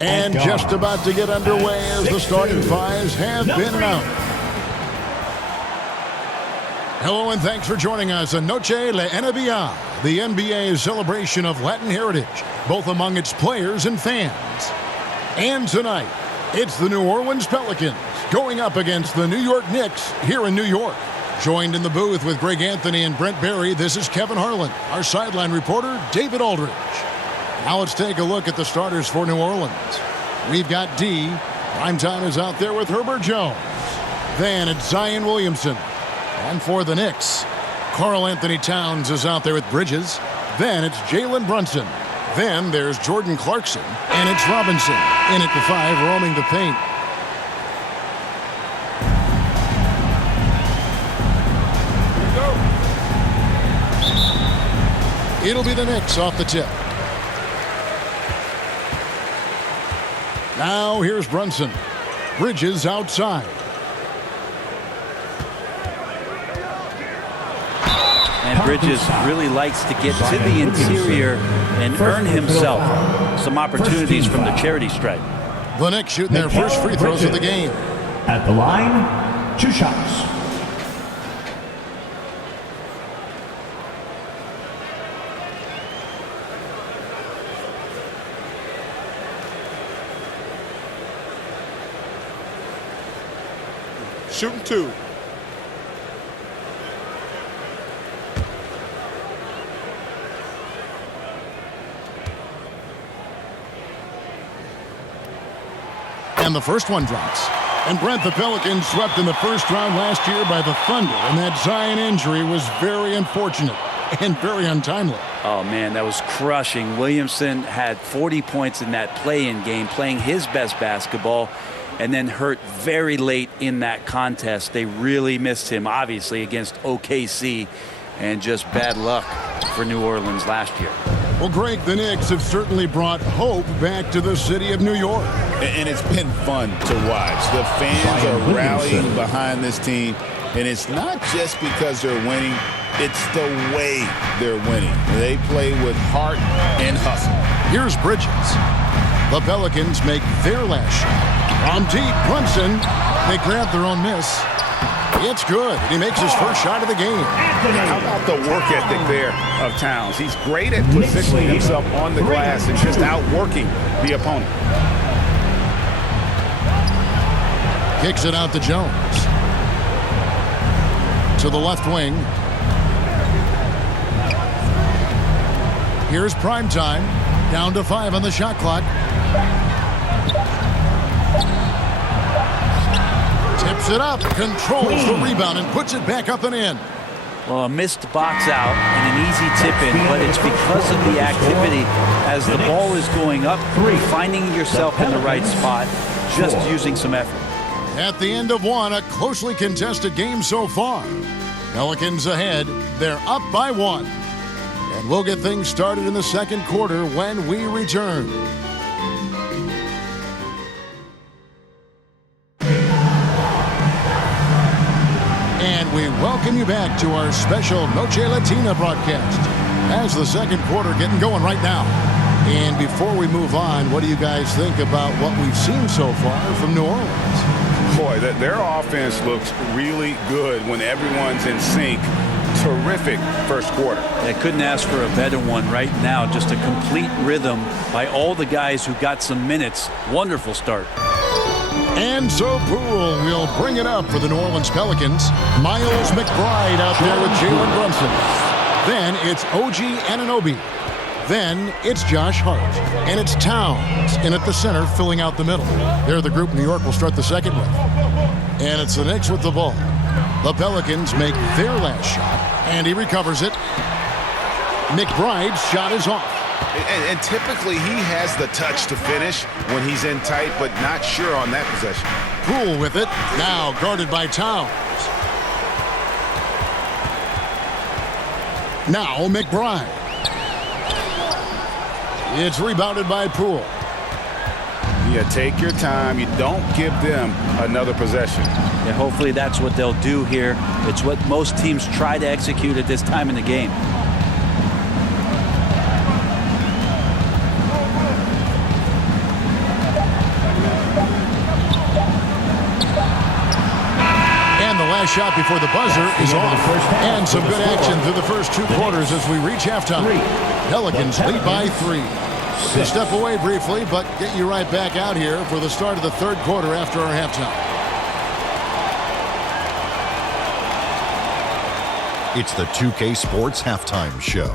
And just about to get underway as the starting fives have been announced. Hello and thanks for joining us on Noche la NBA, the NBA's celebration of Latin heritage, both among its players and fans. And tonight, it's the New Orleans Pelicans going up against the New York Knicks here in New York. Joined in the booth with Greg Anthony and Brent Barry, this is Kevin Harlan, our sideline reporter, David Aldridge. Now let's take a look at the starters for New Orleans. We've got D. Primetime is out there with Herbert Jones. Then it's Zion Williamson. And for the Knicks, Karl-Anthony Towns is out there with Bridges. Then it's Jalen Brunson. Then there's Jordan Clarkson. And it's Robinson in at the 5, roaming the paint. It'll be the Knicks off the tip. Now here's Brunson. Bridges outside. And Bridges really likes to get to the interior and earn himself some opportunities from the charity stripe. The Knicks shooting their first free throws of the game. At the line, 2 shots. Shooting 2. And the first one drops. And Brent, the Pelicans swept in the first round last year by the Thunder, and that Zion injury was very unfortunate and very untimely. Oh, man, that was crushing. Williamson had 40 points in that play-in game, playing his best basketball, and then hurt very late in that contest. They really missed him, obviously, against OKC, and just bad luck for New Orleans last year. Well, Greg, the Knicks have certainly brought hope back to the city of New York. And it's been fun to watch. The fans are rallying behind this team, and it's not just because they're winning, it's the way they're winning. They play with heart and hustle. Here's Bridges. The Pelicans make their last shot. From deep, Brunson. They grab their own miss. It's good. He makes his first shot of the game. How about the work ethic there of Towns? He's great at positioning himself on the glass and just outworking the opponent. Kicks it out to Jones. To the left wing. Here's Primetime. Down to 5 on the shot clock. Tips it up, controls the rebound, and puts it back up and in. Well, a missed box out and an easy tip-in, but it's because of the activity as the ball is going up, finding yourself in the right spot, just using some effort. At the end of one, a closely contested game so far. Pelicans ahead. They're up by 1. And we'll get things started in the second quarter when we return. And we welcome you back to our special Noche Latina broadcast as the second quarter getting going right now. And before we move on, what do you guys think about what we've seen so far from New Orleans? Boy, their offense looks really good when everyone's in sync. Terrific first quarter. I couldn't ask for a better one right now. Just a complete rhythm by all the guys who got some minutes. Wonderful start. And so Poole will bring it up for the New Orleans Pelicans. Miles McBride out there with Jalen Brunson. Then it's OG Anunoby. Then it's Josh Hart. And it's Towns in at the center, filling out the middle. They're the group New York will start the second with. And it's the Knicks with the ball. The Pelicans make their last shot, and he recovers it. McBride's shot is off. And typically he has the touch to finish when he's in tight, but not sure on that possession. Poole with it, now guarded by Towns. Now McBride. It's rebounded by Poole. Yeah, take your time. You don't give them another possession. Yeah, hopefully that's what they'll do here. It's what most teams try to execute at this time in the game. last shot before the buzzer is off. And some good action through the first 2 quarters as we reach halftime. Pelicans lead by 3. We'll step away briefly, but get you right back out here for the start of the 3rd quarter after our halftime. It's the 2K Sports Halftime Show.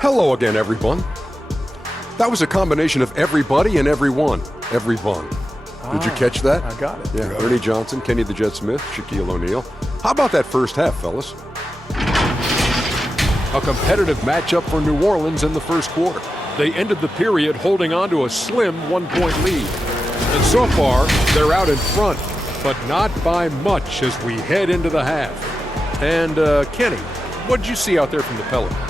Hello again, everyone. That was a combination of everybody and everyone. Everyone. Did you catch that? I got it. Yeah, Ernie Johnson, Kenny the Jet Smith, Shaquille O'Neal. How about that first half, fellas? A competitive matchup for New Orleans in the first quarter. They ended the period holding on to a slim 1-point lead. And so far, they're out in front, but not by much as we head into the half. And, Kenny, what did you see out there from the Pelicans?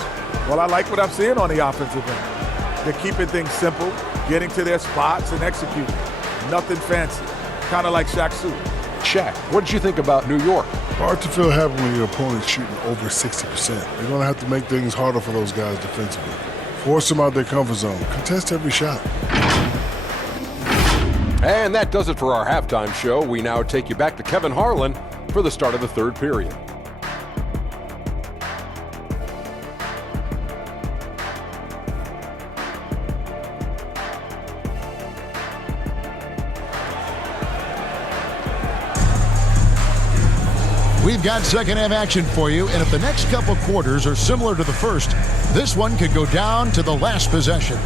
Well, I like what I'm seeing on the offensive end. They're keeping things simple, getting to their spots and executing. Nothing fancy. Kind of like Shaq's suit. Shaq, what did you think about New York? Hard to feel happy when your opponent's shooting over 60%. They're going to have to make things harder for those guys defensively. Force them out their comfort zone. Contest every shot. And that does it for our halftime show. We now take you back to Kevin Harlan for the start of the 3rd period. We've got second half action for you, and if the next couple quarters are similar to the first, this one could go down to the last possession.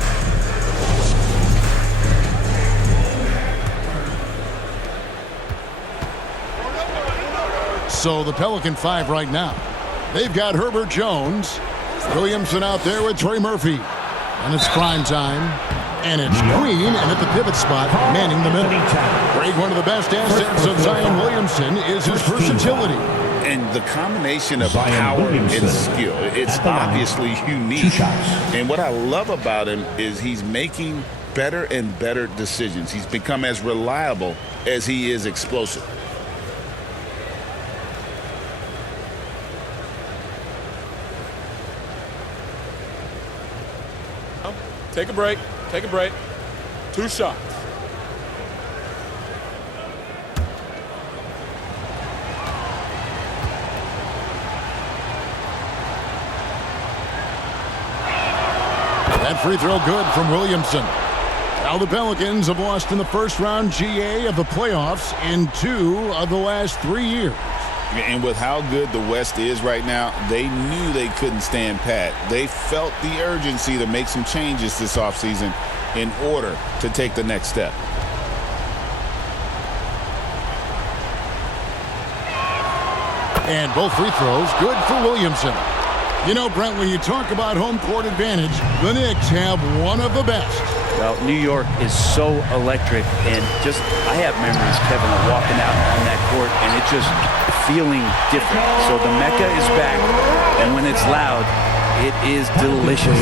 So the Pelican 5 right now. They've got Herbert Jones, Williamson out there with Trey Murphy. And it's prime time. And it's Green, and at the pivot spot, manning the middle. Greg, one of the best assets of Zion Williamson is his versatility. And the combination of power and skill, it's obviously unique. And what I love about him is he's making better and better decisions. He's become as reliable as he is explosive. Take a break. Take a break. 2 shots. That free throw good from Williamson. Now the Pelicans have lost in the first round GA of the playoffs in 2 of the last 3 years. And with how good the West is right now, they knew they couldn't stand pat. They felt the urgency to make some changes this offseason in order to take the next step. And both free throws good for Williamson. You know, Brent, when you talk about home court advantage, the Knicks have one of the best. Well, New York is so electric, and just, I have memories, Kevin, of walking out on that court, and it just feeling different. So the Mecca is back, and when it's loud, it is delicious.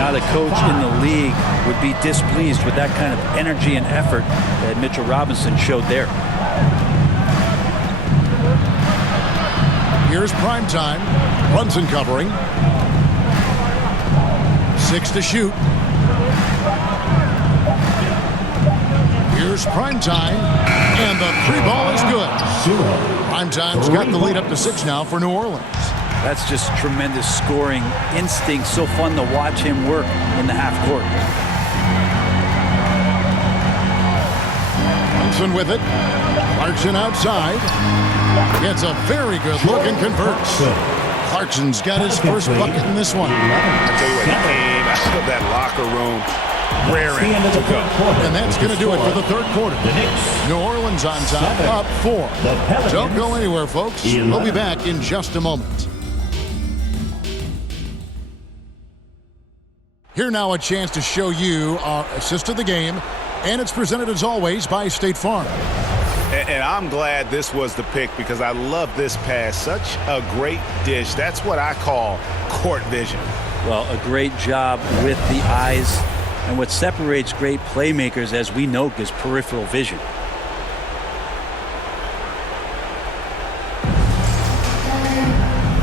Not a coach in the league would be displeased with that kind of energy and effort that Mitchell Robinson showed there. Here's prime time. Brunson covering. 6 to shoot. Here's prime time, and the 3 ball is good. Prime time's got the lead up to 6 now for New Orleans. That's just tremendous scoring instinct. So fun to watch him work in the half court. Brunson with it. Clarkson outside. Gets a very good look and converts. Clarkson's got his first bucket in this one. I tell you what, he came out of that locker room raring to go. And that's going to do it for the 3rd quarter. New Orleans on top, up 4. Don't go anywhere, folks. We'll be back in just a moment. Here now a chance to show you our assist of the game, and it's presented as always by State Farm. And I'm glad this was the pick because I love this pass. Such a great dish. That's what I call court vision. Well, a great job with the eyes. And what separates great playmakers, as we know, is peripheral vision.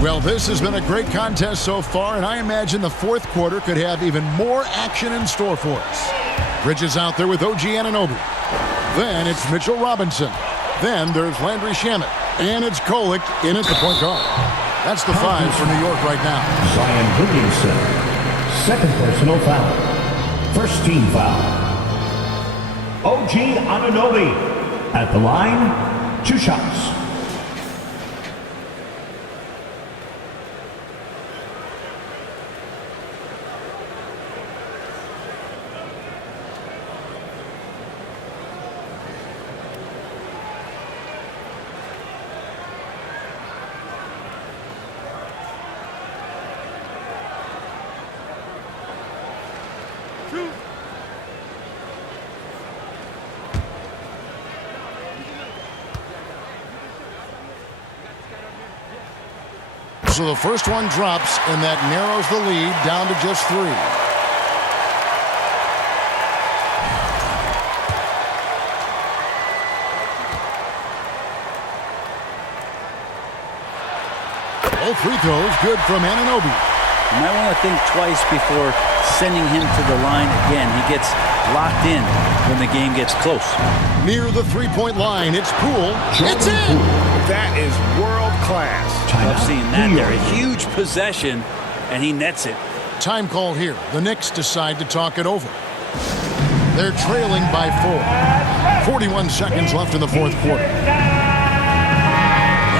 Well, this has been a great contest so far, and I imagine the 4th quarter could have even more action in store for us. Bridges out there with OG Anunoby. Then it's Mitchell Robinson. Then there's Landry Shamet. And it's Kolek in at the point guard. That's the 5 for New York right now. Zion Williamson, second personal foul. First team foul. OG Anunoby at the line, 2 shots. So the first one drops, and that narrows the lead down to just 3. All free throws good from Anunoby. You might want to think twice before sending him to the line again. He gets locked in when the game gets close. Near the three-point line, it's Poole. It's in! That is world class. Love seeing that there. A huge possession, and he nets it. Time call here. The Knicks decide to talk it over. They're trailing by 4. 41 seconds left in the fourth quarter.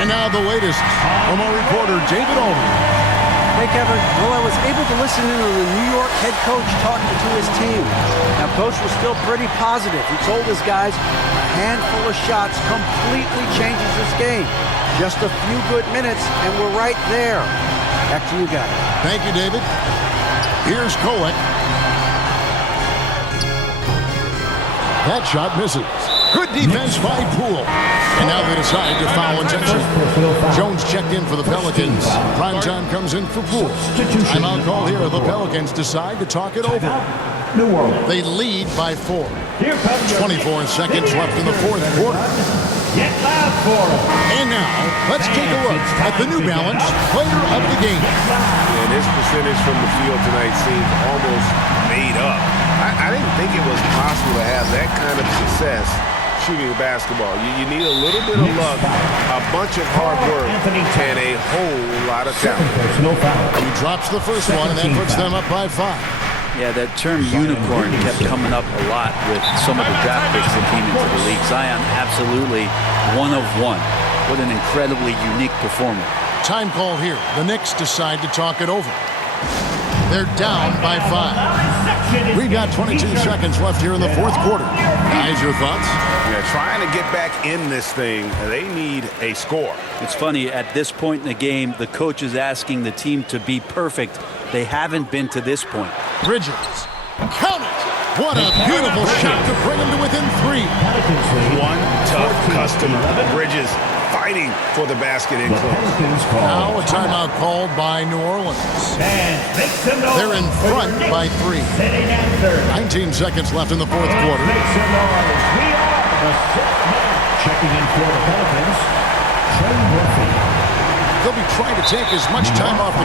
And now the latest from our reporter, David Aldridge. Hey, Kevin. Well, I was able to listen in on the New York head coach talking to his team. Now, Coach was still pretty positive. He told his guys a handful of shots completely changes this game. Just a few good minutes, and we're right there. Back to you guys. Thank you, David. Here's Kolek. That shot misses. Good defense by Poole. And now they decide to foul intention. Jones checked in for the Pelicans. Primetime comes in for Poole. Timeout call here. The Pelicans decide to talk it over. They lead by 4. 24 seconds left in the fourth quarter. And now, let's take a look at the New Balance player of the game. And his percentage from the field tonight seems almost made up. I didn't think it was possible to have that kind of success shooting the basketball. You need a little bit of luck, a bunch of hard work, and a whole lot of talent. He drops the first one, and that puts them up by 5. Yeah, that term unicorn kept coming up a lot with some of the draft picks that came into the league. Zion, absolutely one of one. What an incredibly unique performer. Time call here. The Knicks decide to talk it over. They're down by 5. We've got 22 seconds left here in the fourth quarter. Guys, your thoughts? Yeah, trying to get back in this thing, they need a score. It's funny, at this point in the game, the coach is asking the team to be perfect. They haven't been to this point. Bridges. Count it! What a beautiful shot to bring him to within 3. One tough customer. Bridges fighting for the basket in close. Now a timeout called by New Orleans. They're in front by 3. 19 seconds left in the fourth quarter. Checking in for the Pelicans, Trey Murphy. They'll be trying to take as much time off the